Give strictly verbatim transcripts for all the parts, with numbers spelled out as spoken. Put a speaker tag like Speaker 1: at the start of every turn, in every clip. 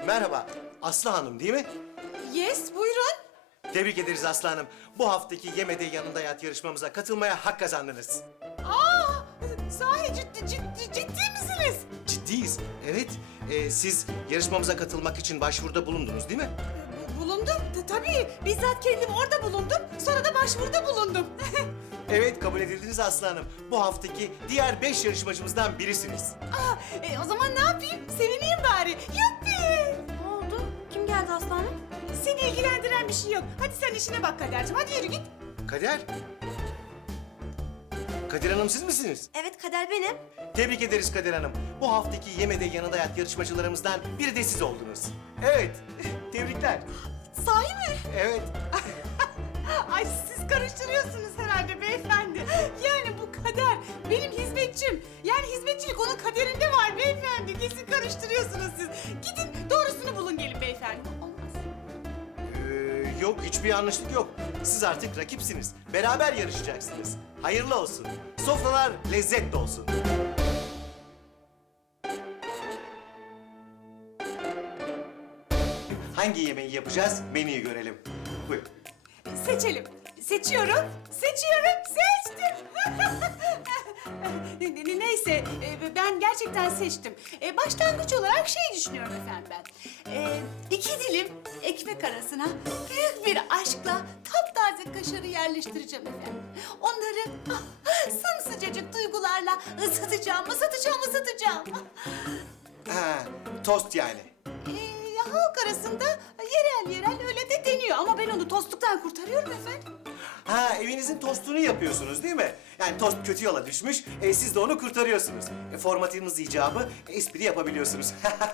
Speaker 1: Merhaba, Aslı Hanım değil mi?
Speaker 2: Yes, buyurun.
Speaker 1: Tebrik ederiz Aslı Hanım. Bu haftaki Yemede Yanında Yat yarışmamıza katılmaya hak kazandınız.
Speaker 2: Aa, sahi ciddi, ciddi, ciddi misiniz?
Speaker 1: Ciddiyiz. Evet, Ee, siz yarışmamıza katılmak için başvuruda bulundunuz değil mi?
Speaker 2: Bu- Bulundum, T- tabii. Bizzat kendim orada bulundum. Sonra da başvuruda bulundum.
Speaker 1: Evet, kabul edildiniz Aslı Hanım. Bu haftaki diğer beş yarışmacımızdan birisiniz.
Speaker 2: Aa, e, o zaman ne yapayım? Sevineyim bari. Yuppi!
Speaker 3: Ne oldu? Kim geldi aslanım?
Speaker 2: Seni ilgilendiren bir şey yok. Hadi sen işine bak Kaderciğim. Hadi yürü git.
Speaker 1: Kader. Kader Hanım siz misiniz?
Speaker 3: Evet, Kader benim.
Speaker 1: Tebrik ederiz Kader Hanım. Bu haftaki Yemede Yanında Yat yarışmacılarımızdan biri de siz oldunuz. Evet, tebrikler.
Speaker 2: Sahi mi?
Speaker 1: Evet.
Speaker 2: Ay siz karıştırıyorsunuz herhalde beyefendi. Yani bu Kader benim hizmetçim. Yani hizmetçilik onun kaderinde var beyefendi. Kesin karıştırıyorsunuz siz. Gidin doğrusunu bulun gelin beyefendi. Olmaz.
Speaker 1: Ee, yok, hiçbir yanlışlık yok. Siz artık rakipsiniz. Beraber yarışacaksınız. Hayırlı olsun. Sofralar lezzetli olsun. Hangi yemeği yapacağız? Menüyü görelim. Buyurun.
Speaker 2: Seçelim. Seçiyorum. Seçiyorum. Seçtim. Ne- ne- Neyse e, ben gerçekten seçtim. E, Başlangıç olarak şey düşünüyorum efendim ben. E, iki dilim ekmek arasına büyük bir aşkla taptaze kaşarı yerleştireceğim efendim. Onları ah, sımsıcacık duygularla ısıtacağım, ısıtacağım, ısıtacağım.
Speaker 1: Ha, tost yani.
Speaker 2: E, halk arasında yerel yerel öyle de deniyor ama ben onu tostluktan kurtarıyorum efendim.
Speaker 1: Ha, evinizin tostunu yapıyorsunuz değil mi? Yani tost kötü yola düşmüş, e, siz de onu kurtarıyorsunuz. E, formatınız icabı espri yapabiliyorsunuz.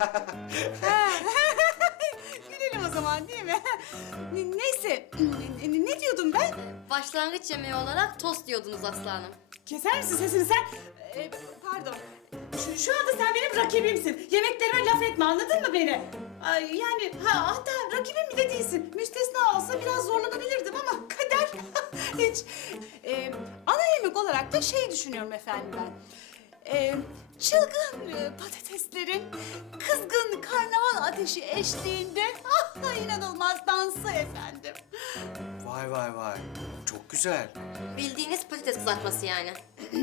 Speaker 2: Gülelim o zaman değil mi? Ne- Neyse, ne, ne diyordum ben?
Speaker 3: Başlangıç yemeği olarak tost diyordunuz aslanım.
Speaker 2: Keser misin sesini sen? Ee, pardon. Şu, şu anda sen benim rakibimsin. Yemeklerime laf etme, anladın mı beni? Ay, yani ha, hatta rakibim bile değilsin. Müstesna olsa biraz zorlanabilirdim ama kader hiç. Ee, ana yemek olarak da şey düşünüyorum efendim ben. Ee, çılgın e, patateslerin kızgın karnaval ateşi eşliğinde ah, inanılmaz dansı efendim.
Speaker 1: Vay vay vay. Çok güzel.
Speaker 3: Bildiğiniz patates kızartması yani.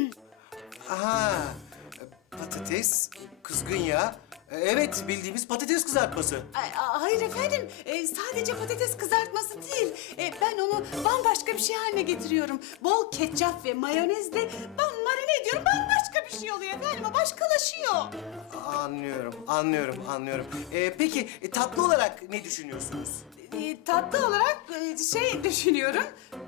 Speaker 1: Aha, e, patates, kızgın yağ. E, Evet, bildiğimiz patates kızartması.
Speaker 2: Ay, a- Hayır efendim, Ee, sadece patates kızartması değil. Ee, ben onu bambaşka bir şey haline getiriyorum. Bol ketçap ve mayonezle ben marine ediyorum, bambaşka bir şey oluyor efendim. O başkalaşıyor.
Speaker 1: Anlıyorum, anlıyorum, anlıyorum. E, peki, e, tatlı olarak ne düşünüyorsunuz?
Speaker 2: Ee, tatlı olarak e, şey düşünüyorum.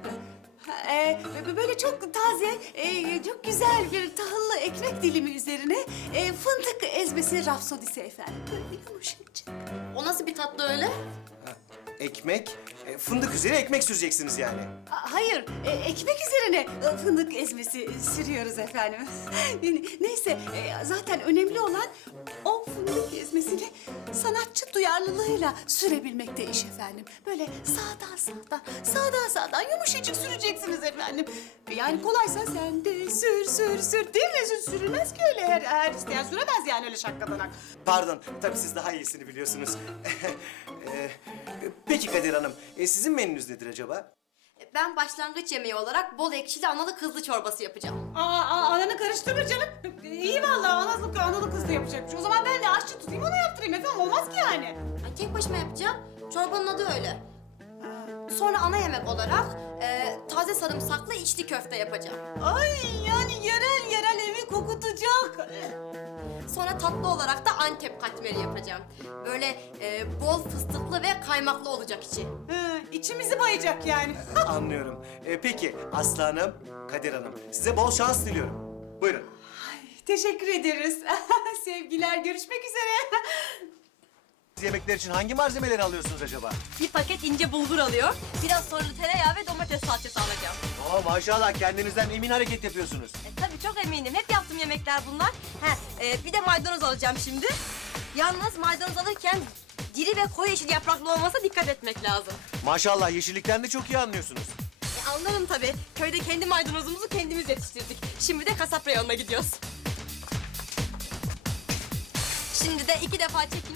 Speaker 2: Ee, böyle çok taze, e, çok güzel bir tahıllı ekmek dilimi üzerine e, fındık ezmesi rafsodisi efendim. Böyle yumuşacık.
Speaker 3: O nasıl bir tatlı öyle?
Speaker 1: Ha, ekmek, e, fındık üzeri ekmek süreceksiniz yani.
Speaker 2: A- Hayır, e, ekmek üzerine e, fındık ezmesi sürüyoruz efendim. Neyse, e, zaten önemli olan o fındık ezmesini sanatçı duyarlılığıyla sürebilmekte iş efendim. Böyle sağdan sağdan, sağdan sağdan yumuşacık süreceksiniz efendim. Yani kolaysa sen de sür sür sür değil mi? Sür- Sürülmez ki öyle, her, her isteyen süremez yani öyle şakkadanak.
Speaker 1: Pardon, tabii siz daha iyisini biliyorsunuz. E, peki Kadir Hanım, e, sizin menünüz nedir acaba?
Speaker 3: Ben başlangıç yemeği olarak bol ekşili analı kızlı çorbası yapacağım.
Speaker 2: Aa, aa, ananı karıştırma canım. İyi vallahi analı, analı kız da yapacakmış. O zaman ben de aşçı tutayım ona yaptırayım efendim. Olmaz ki yani.
Speaker 3: Ay, tek başıma yapacağım. Çorbanın adı öyle. Sonra ana yemek olarak e, taze sarımsaklı içli köfte yapacağım.
Speaker 2: Ay yani yerel yerel evi kokutacak.
Speaker 3: Sonra tatlı olarak da Antep katmeri yapacağım. Böyle e, bol fıstıklı ve kaymaklı olacak içi.
Speaker 2: Hı, içimizi bayacak yani.
Speaker 1: Anlıyorum. E, peki Aslı Hanım, Kadir Hanım, size bol şans diliyorum. Buyurun.
Speaker 2: Teşekkür ederiz. Sevgiler, görüşmek üzere.
Speaker 1: Siz yemekler için hangi malzemeleri alıyorsunuz acaba?
Speaker 3: Bir paket ince bulgur alıyor. Biraz sonra da tereyağı ve domates salçası alacağım.
Speaker 1: Oo, maşallah kendinizden emin hareket yapıyorsunuz.
Speaker 3: E, tabii çok eminim. Hep yaptığım yemekler bunlar. He, e, bir de maydanoz alacağım şimdi. Yalnız maydanoz alırken diri ve koyu yeşil yapraklı olmasa dikkat etmek lazım.
Speaker 1: Maşallah yeşillikten de çok iyi anlıyorsunuz.
Speaker 3: E, anlarım tabii. Köyde kendi maydanozumuzu kendimiz yetiştirdik. Şimdi de kasap reyonuna gidiyoruz. Şimdi de iki defa çekilmiş kuzu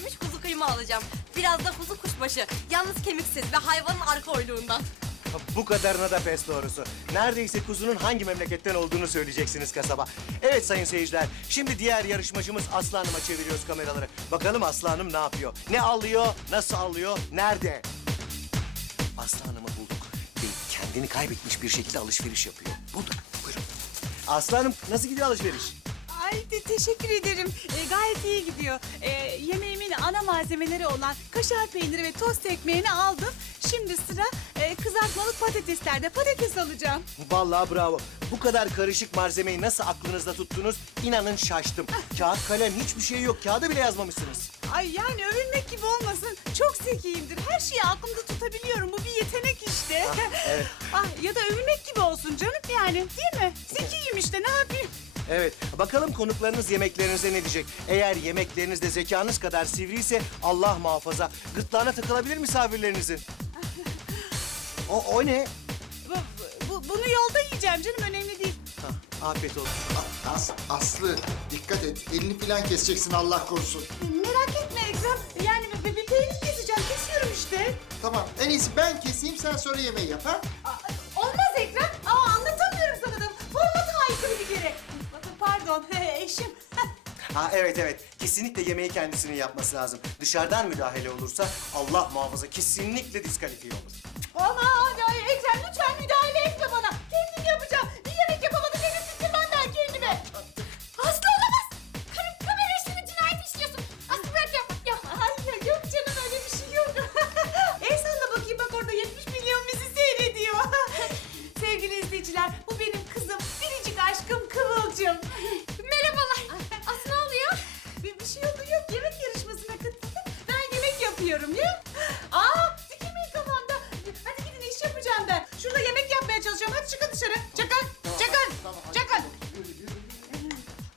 Speaker 3: kıyma alacağım. Biraz da kuzu kuşbaşı. Yalnız kemiksiz ve hayvanın arka oyluğundan.
Speaker 1: Bu kadarına da pes doğrusu. Neredeyse kuzunun hangi memleketten olduğunu söyleyeceksiniz kasaba. Evet sayın seyirciler, şimdi diğer yarışmacımız Aslı Hanım'a çeviriyoruz kameraları. Bakalım Aslı Hanım ne yapıyor? Ne alıyor, nasıl alıyor, nerede? Aslı Hanım'ı bulduk ve kendini kaybetmiş bir şekilde alışveriş yapıyor. Bulduk, buyurun. Aslı Hanım, nasıl gidiyor alışveriş?
Speaker 2: Ay te- teşekkür ederim. Ee, gayet iyi gidiyor. Ee, yemeğimin ana malzemeleri olan kaşar peyniri ve tost ekmeğini aldım. Şimdi sıra e, kızartmalık patateslerde. Patates alacağım.
Speaker 1: Vallahi bravo. Bu kadar karışık malzemeyi nasıl aklınızda tuttunuz? İnanın şaştım. Kağıt kalem hiçbir şey yok. Kağıda bile yazmamışsınız.
Speaker 2: Ay yani övünmek gibi olmasın. Çok zekiyimdir. Her şeyi aklımda tutabiliyorum. Bu bir yetenek işte.
Speaker 1: evet.
Speaker 2: Ah, ya da övünmek gibi olsun canım yani. Değil mi? Zekiyim işte, ne yapayım?
Speaker 1: Evet. Bakalım konuklarınız yemeklerinize ne diyecek? Eğer yemeklerinizde zekanız kadar sivriyse Allah muhafaza. Gırtlağına takılabilir misafirlerinizin. O, o ne?
Speaker 2: Bu, bu- bunu yolda yiyeceğim canım. Önemli değil.
Speaker 1: Ha, afiyet olsun.
Speaker 4: As, Aslı dikkat et. Elini falan keseceksin Allah korusun.
Speaker 2: Merak etme Ekrem. Yani bir, bir peynir keseceğim. Kesiyorum işte.
Speaker 4: Tamam en iyisi ben keseyim sen sonra yemeği yap ha.
Speaker 2: Aa, olmaz Ekrem. Aa, anlatamıyorum sana da. Formata aykırı bir kere. Bakın pardon eşim.
Speaker 1: Ha evet evet. Kesinlikle yemeği kendisinin yapması lazım. Dışarıdan müdahale olursa Allah muhafaza kesinlikle diskalifiye olur.
Speaker 2: Aman ya Ekrem lütfen müdahale etme bana. Kendim yapacağım. Bir yemek yapamadım benim bitirmem ben kendime.
Speaker 3: Aslı olamaz. Karım kamera işini cinayet işliyorsun. Aslı bırak yap. Yap.
Speaker 2: Ay ya yok canım öyle bir şey yok. El salla bakayım bak orada yetmiş milyon bizi seyrediyor. Sevgili izleyiciler bu benim kızım. Biricik aşkım Kıvılcım.
Speaker 3: Merhabalar. Aslı ne oluyor?
Speaker 2: Bir, bir şey oluyor. Yemek yarışmasına katıldım. Ben yemek yapıyorum ya. Aa dikilmeyin kafamda. Hadi gidin iş yapacağım ben. Şurada yemek yapmaya çalışıyorum. Hadi çıkın dışarı. Çıkın. Çıkın.
Speaker 4: Tamam, hadi
Speaker 2: Çıkın.
Speaker 4: yürü, yürü, yürü.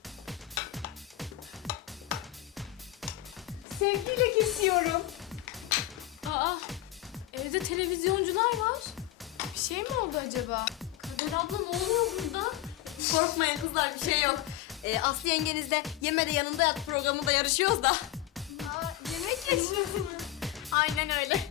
Speaker 2: Sevgiyle kesiyorum.
Speaker 5: Aa, evde televizyoncular var. Bir şey mi oldu acaba? Kader abla ne oluyor burada?
Speaker 3: Korkmayın kızlar, bir şey yok. Ee, Aslı yengenizle Yeme de Yanında Yat programında yarışıyoruz da.
Speaker 5: Aa, yemek yaşıyorsunuz. Aynen öyle.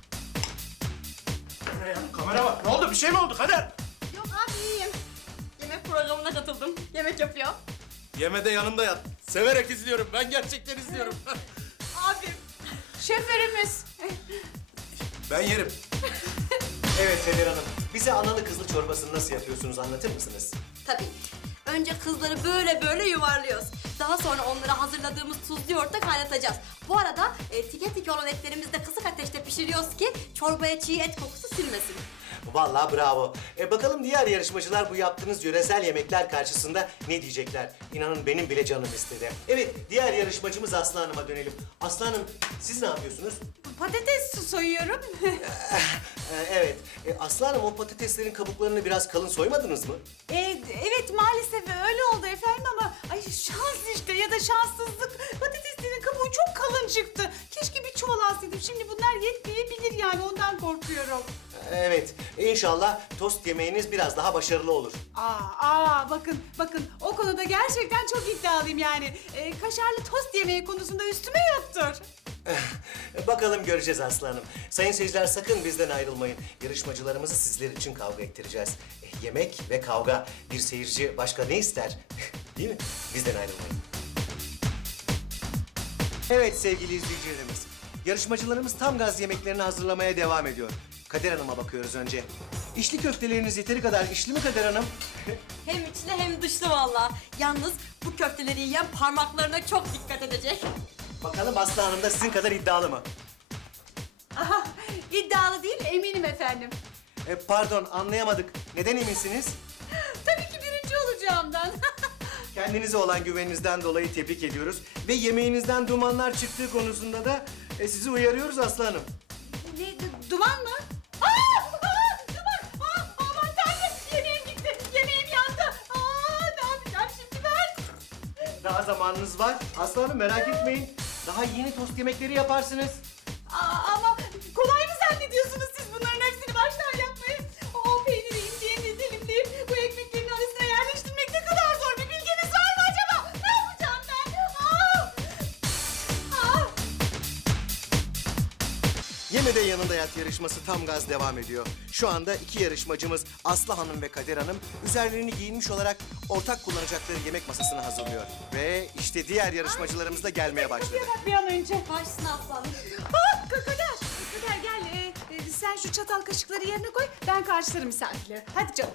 Speaker 1: Kamera bak. Ne oldu? Bir şey mi oldu Kader?
Speaker 3: Yok abi iyiyim. Yemek programına katıldım. Yemek yapıyor.
Speaker 6: Yemede yanımda yat. Severek izliyorum. Ben gerçekten izliyorum.
Speaker 2: Abim. Şoförümüz.
Speaker 6: Ben yerim.
Speaker 1: Evet Kader Hanım. Bize analı kızlı çorbasını nasıl yapıyorsunuz anlatır mısınız?
Speaker 3: Tabii. Önce kızları böyle böyle yuvarlıyoruz. Daha sonra onları hazırladığımız tuzlu yoğurtta kaynatacağız. Bu arada e, tike tike olan etlerimizi de kısık ateşte pişiriyoruz ki çorbaya çiğ et kokusu silmesin.
Speaker 1: Vallahi bravo. E bakalım diğer yarışmacılar bu yaptığınız yöresel yemekler karşısında ne diyecekler? İnanın benim bile canım istedi. Evet, diğer yarışmacımız Aslı Hanım'a dönelim. Aslı Hanım, siz ne yapıyorsunuz?
Speaker 2: Patates su soyuyorum.
Speaker 1: E, evet, e, Aslı Hanım o patateslerin kabuklarını biraz kalın soymadınız mı?
Speaker 2: Ee, evet maalesef öyle oldu efendim ama ay şans işte ya da şanssızlık. Patateslerin kabuğu çok kalın çıktı. Keşke bir çuval alsaydım. Şimdi bunlar yetmeyebilir yani ondan korkuyorum.
Speaker 1: Evet, inşallah tost yemeğiniz biraz daha başarılı olur.
Speaker 2: Aa, aa bakın bakın o konuda gerçekten çok iddialıyım yani. Ee, kaşarlı tost yemeği konusunda üstüme yoktur.
Speaker 1: Bakalım göreceğiz Aslı Hanım. Sayın seyirciler sakın bizden ayrılmayın. Yarışmacılarımızı sizler için kavga ettireceğiz. Eh, Yemek ve kavga. Bir seyirci başka ne ister? Değil mi? Bizden ayrılmayın. Evet sevgili izleyicilerimiz. Yarışmacılarımız tam gaz yemeklerini hazırlamaya devam ediyor. Kader Hanım'a bakıyoruz önce. İçli köfteleriniz yeteri kadar içli mi Kader Hanım?
Speaker 3: Hem içli hem dışlı vallahi. Yalnız bu köfteleri yiyen parmaklarına çok dikkat edecek.
Speaker 1: Bakalım Aslı Hanım da sizin kadar iddialı mı?
Speaker 2: Aha, iddialı değil eminim efendim.
Speaker 1: E, pardon anlayamadık. Neden eminsiniz?
Speaker 2: Tabii ki birinci olacağımdan.
Speaker 1: Kendinize olan güveninizden dolayı tebrik ediyoruz. Ve yemeğinizden dumanlar çıktığı konusunda da e, sizi uyarıyoruz Aslı Hanım.
Speaker 2: Ne, du- duman mı? Aa, aa, duman! Aa, aman tanrım! Yemeğim gitti, yemeğim yandı. Aa, ne yapacağım şimdi ben?
Speaker 1: Daha zamanınız var. Aslı Hanım merak etmeyin. Daha yeni tost yemekleri yaparsınız.
Speaker 2: Aa, ama kolay mı zannediyorsunuz siz bunların hepsini baştan yapmayı? O peyniri ince dilimleyip bu ekmeklerin arasına yerleştirmek ne kadar zor bir bilginiz var mı acaba? Ne yapacağım ben? Aa! Aa!
Speaker 1: Gülme de yanında yat yarışması tam gaz devam ediyor. Şu anda iki yarışmacımız Aslı Hanım ve Kader Hanım üzerlerini giyinmiş olarak ortak kullanacakları yemek masasını hazırlıyor. Ve işte diğer yarışmacılarımız da gelmeye başladı.
Speaker 2: Kapıya bak bir an önce.
Speaker 3: Başsın aslanım.
Speaker 2: Ah Kader. Kader gel. Ee, e, sen şu çatal kaşıkları yerine koy. Ben karşılarım misafirleri. Hadi canım.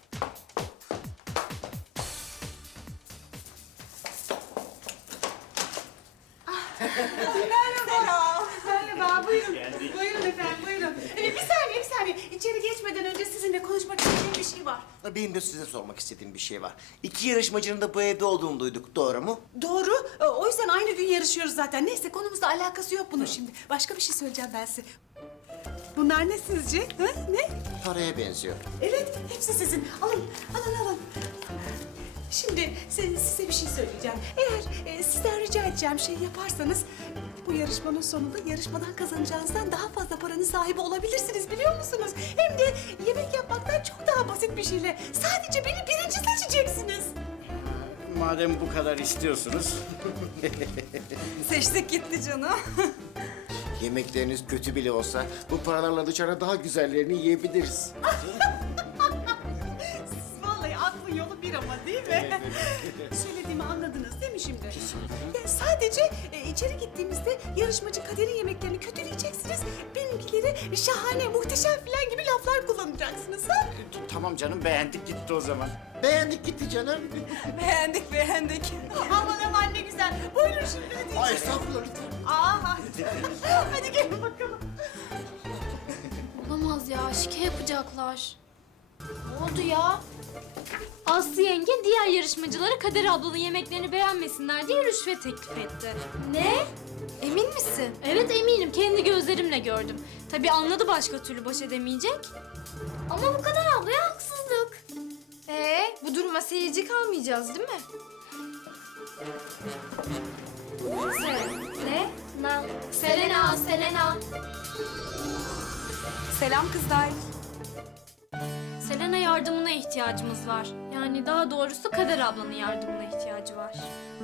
Speaker 2: Merhaba. Merhaba. Buyurun. Buyurun efendim. Buyurun. Ee, bir saniye, bir saniye. İçeri geçmeden önce sizinle konuşmak istediğim bir şey var.
Speaker 7: Benim de size sormak istediğim bir şey var. İki yarışmacının da bu evde olduğunu duyduk, doğru mu?
Speaker 2: Doğru. Ee, O yüzden aynı gün yarışıyoruz zaten. Neyse konumuzla alakası yok bunun şimdi. Başka bir şey söyleyeceğim ben size. Bunlar ne sizce? Ha? Ne?
Speaker 7: Paraya benziyor.
Speaker 2: Evet, hepsi sizin. Alın, alın, alın. Şimdi size, size bir şey söyleyeceğim. Eğer e, sizden rica edeceğim şey yaparsanız... ...bu yarışmanın sonunda yarışmadan kazanacağınızdan daha fazla paranın sahibi olabilirsiniz biliyor musunuz? Hem de yemek yapmaktan çok daha basit bir şeyle. Sadece beni birinci seçeceksiniz.
Speaker 8: Madem bu kadar istiyorsunuz.
Speaker 2: Seçtik gitti canım.
Speaker 7: Yemekleriniz kötü bile olsa bu paralarla dışarı daha güzellerini yiyebiliriz.
Speaker 2: Siz vallahi aklın yolu bir ama değil mi? Söylediğimi anladınız değil mi şimdi? Yani sadece e, içeri gittiğimizde yarışmacı Kader'in yemeklerini kötüleyeceksiniz. Benimkileri şahane, muhteşem falan gibi laflar kullanacaksınız ha?
Speaker 8: Tamam canım, beğendik gitti o zaman.
Speaker 7: Beğendik gitti canım.
Speaker 2: Beğendik, beğendik. Aman aman ne güzel. Buyurun şimdi hadi.
Speaker 7: Ay estağfurullah lütfen.
Speaker 2: Aa, hadi. Hadi gelin bakalım.
Speaker 5: Olamaz ya, şike yapacaklar. Ne oldu ya? Aslı yenge diğer yarışmacılara Kader ablanın yemeklerini beğenmesinler diye rüşvet teklif etti. Ne? Emin misin? Evet eminim, kendi gözlerimle gördüm. Tabii anladı başka türlü baş edemeyecek. Ama bu Kader ablaya haksızlık. Ee, bu duruma seyirci kalmayacağız değil mi? Ne? Ne? Selena, Selena.
Speaker 2: Selam kızlar.
Speaker 5: Selena yardımına ihtiyacımız var. Yani daha doğrusu Kader ablanın yardımına ihtiyacı var.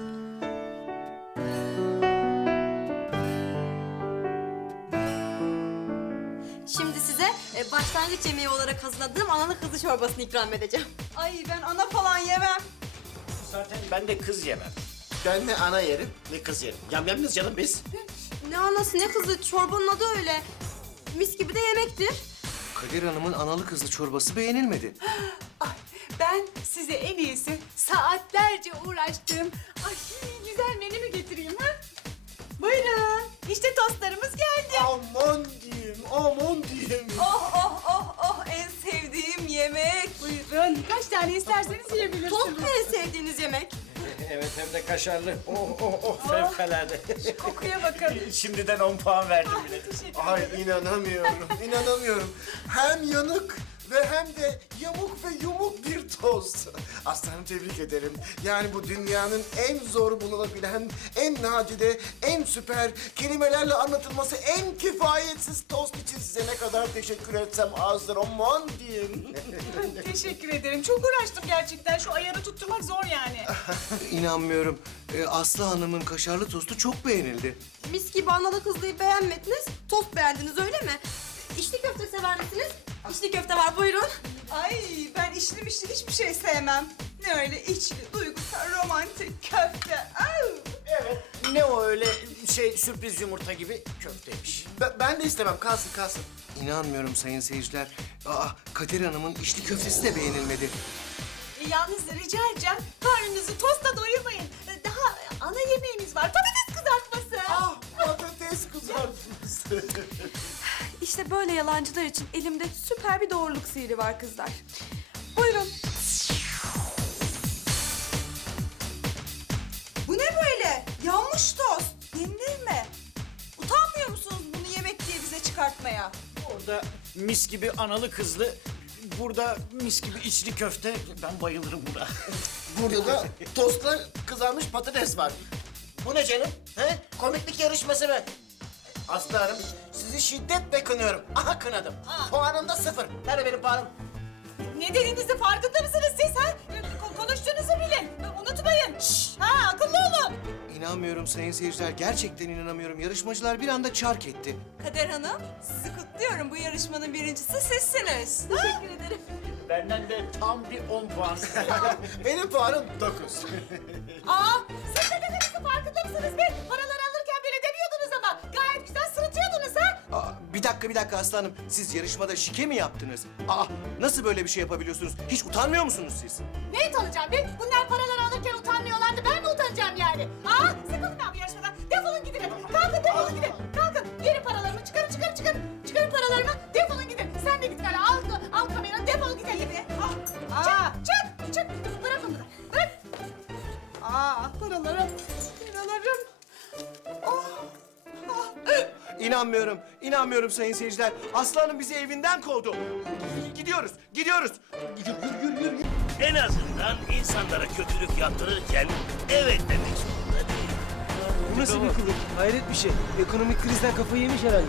Speaker 3: Şimdi size e, başlangıç yemeği olarak hazırladığım analı kızlı çorbasını ikram edeceğim.
Speaker 2: Ay ben ana falan yemem.
Speaker 8: Zaten ben de kız yemem.
Speaker 7: Ben ne ana yerim.
Speaker 8: Ne kız yerim? Yamyamız canım biz.
Speaker 3: Ne anası ne kızı, çorbanın adı öyle. Mis gibi de yemektir.
Speaker 1: Kader Hanım'ın analı kızlı çorbası beğenilmedi.
Speaker 2: Ay, ben size en iyisi saatlerce uğraştığım ay güzel menümü getireyim ha. Buyurun. İşte tostlarımız geldi.
Speaker 7: Aman diyeyim, aman diyeyim.
Speaker 2: Oh oh oh oh en sevdiğim yemek. Buyurun. Kaç tane isterseniz yiyebilirsiniz.
Speaker 3: Tost mu en sevdiğiniz yemek?
Speaker 8: Evet, hem de kaşarlı. Oh oh oh, fevkalade.
Speaker 2: Kokuya bakın.
Speaker 8: Şimdiden on puan verdim bile.
Speaker 2: Teşekkür
Speaker 7: Ay inanamıyorum, inanamıyorum. Hem yanık ve hem de yamuk ve yumuk bir tost. Aslanım tebrik ederim. Yani bu dünyanın en zor bulunabilen, en nadide, en süper, kelimelerle anlatılması en kifayetsiz tost için size ne kadar teşekkür etsem azdır. Aman diyeyim.
Speaker 2: Teşekkür ederim. Çok uğraştım gerçekten. Şu ayarı tutturmak zor yani.
Speaker 1: İnanmıyorum. Ee, Aslı Hanım'ın kaşarlı tostu çok beğenildi.
Speaker 3: Mis gibi analı kızlıyı beğenmediniz, tost beğendiniz öyle mi? İçli köfte sever misiniz? İçli köfte var, buyurun.
Speaker 2: Ay ben içli mişli hiçbir şey sevmem. Ne öyle içli, duygusal, romantik köfte. Ay.
Speaker 8: Evet, ne o öyle şey sürpriz yumurta gibi köfteymiş.
Speaker 7: Ben, ben de istemem, kalsın kalsın.
Speaker 1: İnanmıyorum sayın seyirciler. Aa, Kader Hanım'ın içli köftesi de beğenilmedi.
Speaker 2: E, Yalnız rica edeceğim, karnınızı tosta doyurmayın. E, Daha ana yemeğimiz var, patates kızartması.
Speaker 7: Ah, patates kızartması.
Speaker 9: İşte böyle yalancılar için elimde süper bir doğruluk sihiri var kızlar. Buyurun. Bu ne böyle? Yanmış tost. Yenilir mi? Utanmıyor musunuz bunu yemek diye bize çıkartmaya?
Speaker 8: Orada mis gibi analı kızlı, burada mis gibi içli köfte. Ben bayılırım buna.
Speaker 7: Burada da tostla kızarmış patates var. Bu ne canım? He? Komiklik yarışması mı? Aslı Hanım, sizi şiddetle kınıyorum. Aha kınadım. Puanım da sıfır. Nerede benim puanım?
Speaker 2: Ne dediğinizde farkında mısınız siz ha? E, ko- Konuştuğunuzu bilin, e, unutmayın. Şşş, ha akıllı olun.
Speaker 1: İnanmıyorum sayın seyirciler. Gerçekten inanamıyorum. Yarışmacılar bir anda çark etti.
Speaker 9: Kader Hanım, sizi kutluyorum. Bu yarışmanın birincisi sizsiniz.
Speaker 3: Teşekkür ederim.
Speaker 8: Benden de tam bir on puan.
Speaker 7: Benim puanım dokuz.
Speaker 2: Aa, siz ne dediğinizin farkında mısınız be? Paraları alırken böyle demiyordunuz ama. Gayet güzel sırıtıyordunuz ha.
Speaker 1: Aa, bir dakika bir dakika aslanım. Siz yarışmada şike mi yaptınız? Aa, nasıl böyle bir şey yapabiliyorsunuz? Hiç utanmıyor musunuz siz?
Speaker 2: Ne utanacağım be? Bunlar paraları alırken utanmıyorlardı. Ben mi utanacağım yani? Aa, sıkıldım ben bu yarışmadan. Defolun gidin hadi. Kalkın defolun gidin. Kalkın. Verin paralarımı. Çıkarın çıkarın çıkarın. Çıkarın paralarımı. Defolun gidin. Sen de git Lale. Al, al kameranı. Defol gidin. İyi be. Al. Çık çık çık. Bırak onu da. Bırak. Aa, paralarım. Paralarım. Oh.
Speaker 1: İnanmıyorum. İnanmıyorum sayın seyirciler. Aslanım bizi evinden kovdu. Gidiyoruz. Gidiyoruz.
Speaker 10: En azından insanlara kötülük yaptırırken evet demek zorunda değil.
Speaker 11: Bu nasıl bir kılık? Hayret bir şey. Ekonomik krizden kafayı yemiş herhalde.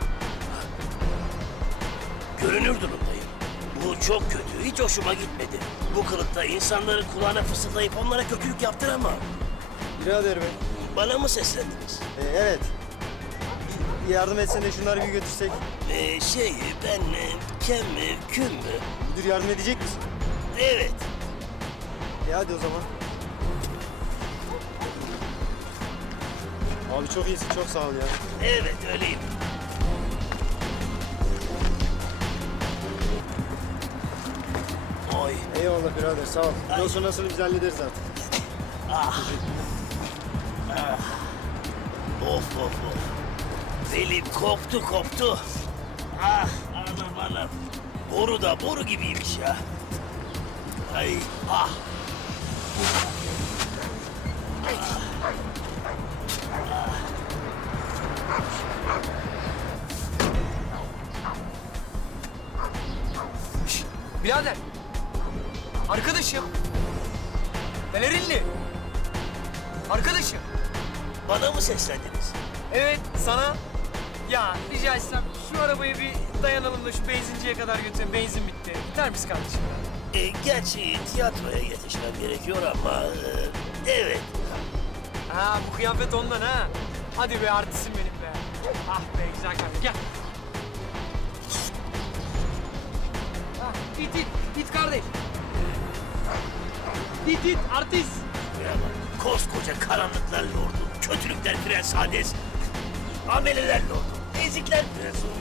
Speaker 10: Görünür durumdayım. Bu çok kötü, hiç hoşuma gitmedi. Bu kılıkta insanların kulağına fısıldayıp onlara kötülük yaptıramam.
Speaker 11: Birader bey.
Speaker 10: Bana mı seslendiniz?
Speaker 11: Ee, evet. Bir yardım etsen de şunları bir götürsek.
Speaker 10: Ee, şey, ben e, kem mi, küm mü?
Speaker 11: Müdür yardım edecek misin?
Speaker 10: Evet.
Speaker 11: E hadi o zaman. Abi çok iyisin, çok sağ ol ya.
Speaker 10: Evet, öyleyim. Oy.
Speaker 11: Eyvallah birader, sağ ol.
Speaker 10: Ay.
Speaker 11: Yol sonrasını biz hallederiz artık.
Speaker 10: Of of of. Belim koptu koptu. Ah anam anam. Boru da boru gibiymiş ya. Ay ah.
Speaker 11: Birader. Arkadaşım. Pelerinli. Arkadaşım.
Speaker 10: Bana mı seslendiniz?
Speaker 11: Evet, sana. Ya rica etsem şu arabayı bir dayanalım da şu benzinciye kadar götürelim. Benzin bitti. Gider misin kardeşim?
Speaker 10: E, gerçi tiyatroya yetişmem gerekiyor ama e, evet.
Speaker 11: Ha bu kıyafet ondan ha. Hadi be artistim benim be. Ah be güzel kardeşim gel. Ah, it it it kardeş. It it artist.
Speaker 10: Ya bak, koskoca karanlıklar lordu, kötülükler prens Hades, ameleler lordu, ezikler prens oldu.